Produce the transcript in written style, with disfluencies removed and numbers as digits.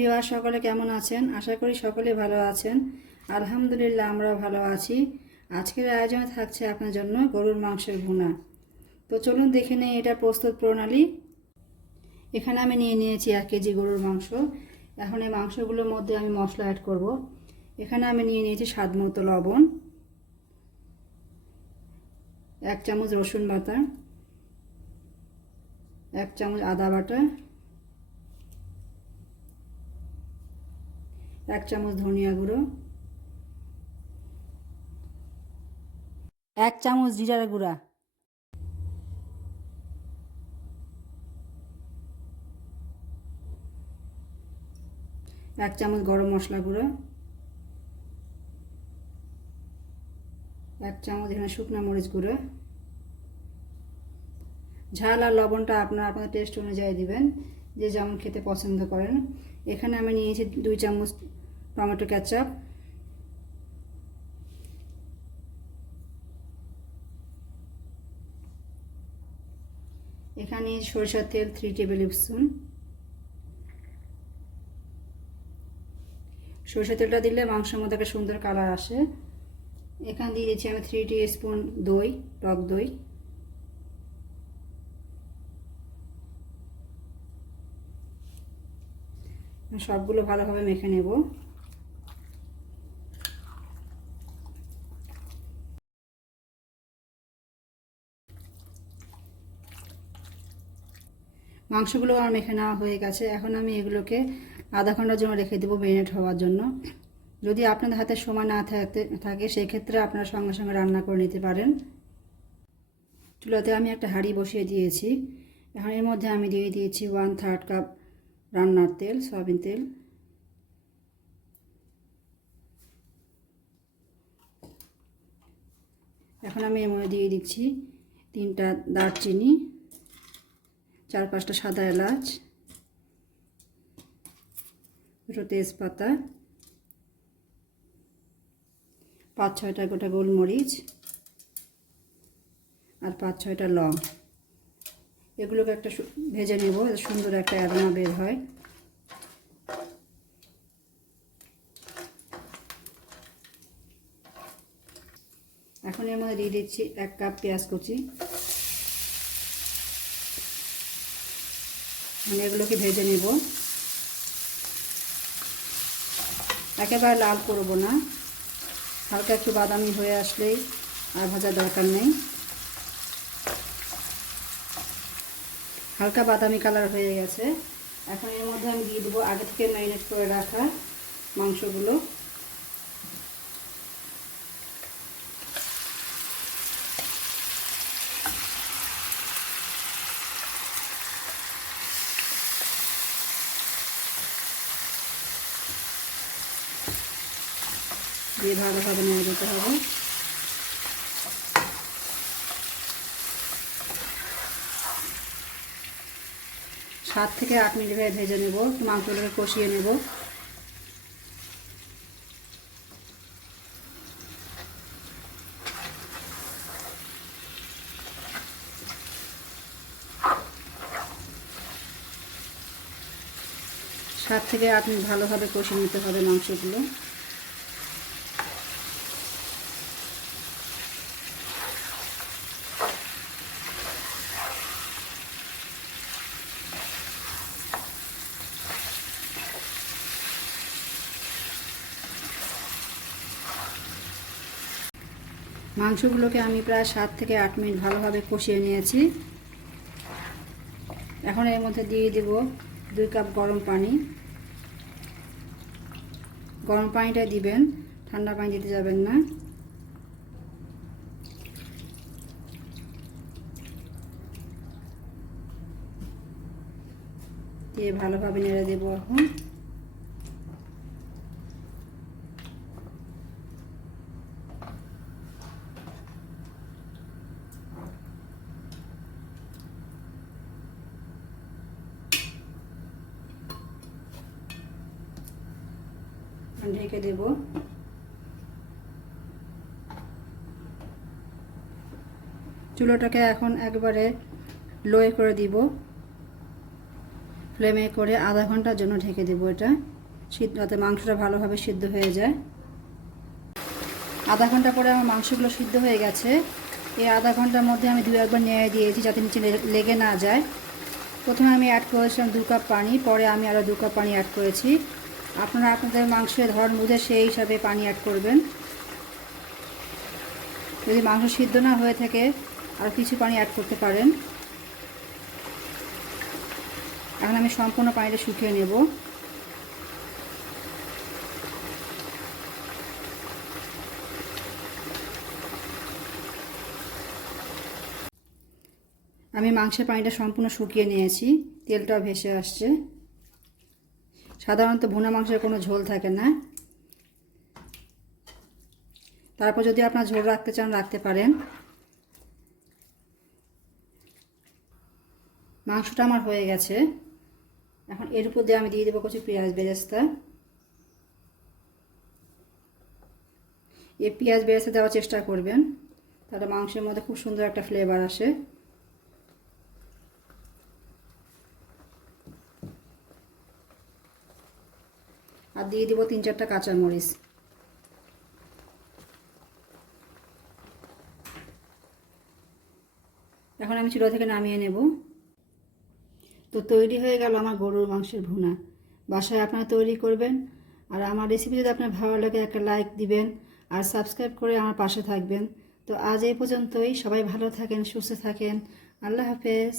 Viewer সকলে কেমন আছেন? আশা করি সকলে ভালো আছেন। আলহামদুলিল্লাহ আমরা ভালো আছি। আজকের আয়োজনে থাকছে আপনার জন্য গরুর মাংসের ভুনা। তো চলুন দেখে নেই এটা প্রস্তুত প্রণালী। এখানে আমি নিয়ে নিয়েছি 1 কেজি গরুর মাংস। এখন এই মাংসগুলোর মধ্যে আমি মশলা অ্যাড করব। এখানে আমি নিয়ে নিয়েছি স্বাদ মতো লবণ, 1 চামচ রসুন বাটা, 1 চামচ আদা বাটা, 1 চামচ ধনিয়া গুঁড়ো, 1 চামচ জিরার গুঁড়া, 1 চামচ গরম মশলা গুঁড়ো, 1 চামচ এখানে শুকনো মরিচ গুঁড়ো। ঝাল আর লবণটা আপনাদের টেস্ট অনুযায়ী দিবেন, যে যেমন খেতে পছন্দ করেন। এখানে আমি নিয়েছি 2 চামচ টমেটো কেচাপ, এখানে সরিষার তেল 3 টেবিল স্পুন। সরিষার তেলটা দিলে মাংসের মধ্যে একটা সুন্দর কালার আসে। এখানে দিয়ে দিচ্ছি আমি 3 টিস্পুন দই, টক দই। সবগুলো ভালোভাবে মেখে নেব। মাংসগুলো আমার মেখে নেওয়া হয়ে গেছে। এখন আমি এগুলোকে আধা ঘন্টার জন্য রেখে দেবো ম্যারিনেট হওয়ার জন্য। যদি আপনাদের হাতে সময় না থাকে সেই ক্ষেত্রে আপনারা সঙ্গে সঙ্গে রান্না করে নিতে পারেন। চুলাতে আমি একটা হাঁড়ি বসিয়ে দিয়েছি। এখন এর মধ্যে আমি দিয়ে দিয়েছি 1/3 কাপ রান্নার তেল, সয়াবিন তেল। এখন আমি এর মধ্যে দিয়ে দিচ্ছি 3টা দারচিনি, 4-5টা সাদা এলাচ, 2টো তেজপাতা, 5-6টা গোটা গোলমরিচ আর 5-6টা লং। এগুলোকে একটা ভেজে নেব, সুন্দর একটা অ্যারোমা বের হয়। এখন এর মধ্যে দিয়ে দিচ্ছি 1 কাপ পেঁয়াজ কুচি। আমি এগুলোকে ভেজে নেব, একেবারে লাল করব না, হালকা একটু বাদামি হয়ে আসলেই আর ভাজার দরকার নেই। হালকা বাদামি কালার হয়ে গেছে। এখন এর মধ্যে আমি দিয়ে দেবো আগে থেকে ম্যারিনেট করে রাখা মাংসগুলো। দিয়ে ভালোভাবে নেড়ে দিতে হবে। সাত থেকে 8 মিনিট ভেজে নেব, মাংসগুলোকে কষিয়ে নেব। সাত থেকে 8 মিনিট ভালোভাবে কষিয়ে নিতে হবে মাংসগুলো। মাংসগুলোকে আমি প্রায় 7 থেকে 8 মিনিট ভালোভাবে কষিয়ে নিয়েছি। এখন এর মধ্যে দিয়ে দেব 2 কাপ গরম পানি। গরম পানিটা দিবেন, ঠান্ডা পানি দিতে যাবেন না। দিয়ে ভালোভাবে নেড়ে দেব। এখন ঢেকে দেব। চুলোটাকে এখন একবারে লোয়ে করে দিব। ফ্লেমে করে আধা ঘন্টার জন্য ঢেকে দেবো এটা যাতে মাংসটা ভালোভাবে সিদ্ধ হয়ে যায়। আধা ঘন্টা পরে আমার মাংসগুলো সিদ্ধ হয়ে গেছে। এই আধা ঘন্টার মধ্যে আমি 2-1 নেড়ে দিয়েছি যাতে নিচে লেগে না যায়। প্রথমে আমি অ্যাড করেছিলাম 2 কাপ পানি, পরে আমি আরও 2 কাপ পানি অ্যাড করেছি। আপনারা আপনাদের মাংসের ধরন বুঝে সেই হিসাবে পানি অ্যাড করবেন। যদি মাংস সিদ্ধ না হয়ে থাকে আর কিছু পানি অ্যাড করতে পারেন। এখন আমি সম্পূর্ণ পানিটা শুকিয়ে নেব। আমি মাংসের পানিটা সম্পূর্ণ শুকিয়ে নিয়েছি, তেলটাও ভেসে আসছে। সাধারণত ভুনা মাংসের কোনো ঝোল থাকে না। তারপর যদি আপনার ঝোল রাখতে চান রাখতে পারেন। মাংসটা আমার হয়ে গেছে। এখন এর উপর দিয়ে আমি দিয়ে দেবো কিছু পেঁয়াজ বেরেস্তা। এই পেঁয়াজ বেরেস্তা দেওয়ার চেষ্টা করবেন, তাহলে মাংসের মধ্যে খুব সুন্দর একটা ফ্লেভার আসে। আর দিয়ে দিব 3-4টা কাঁচামরিচ। এখন আমি চুলা থেকে নামিয়ে নেব। তো তৈরি হয়ে গেল আমার গরুর মাংসের ভুনা। বাসায় আপনারা তৈরি করবেন। আর আমার রেসিপি যদি আপনার ভালো লাগে একটা লাইক দিবেন আর সাবস্ক্রাইব করে আমার পাশে থাকবেন। তো আজ এই পর্যন্তই। সবাই ভালো থাকেন, সুস্থ থাকেন। আল্লাহ হাফেজ।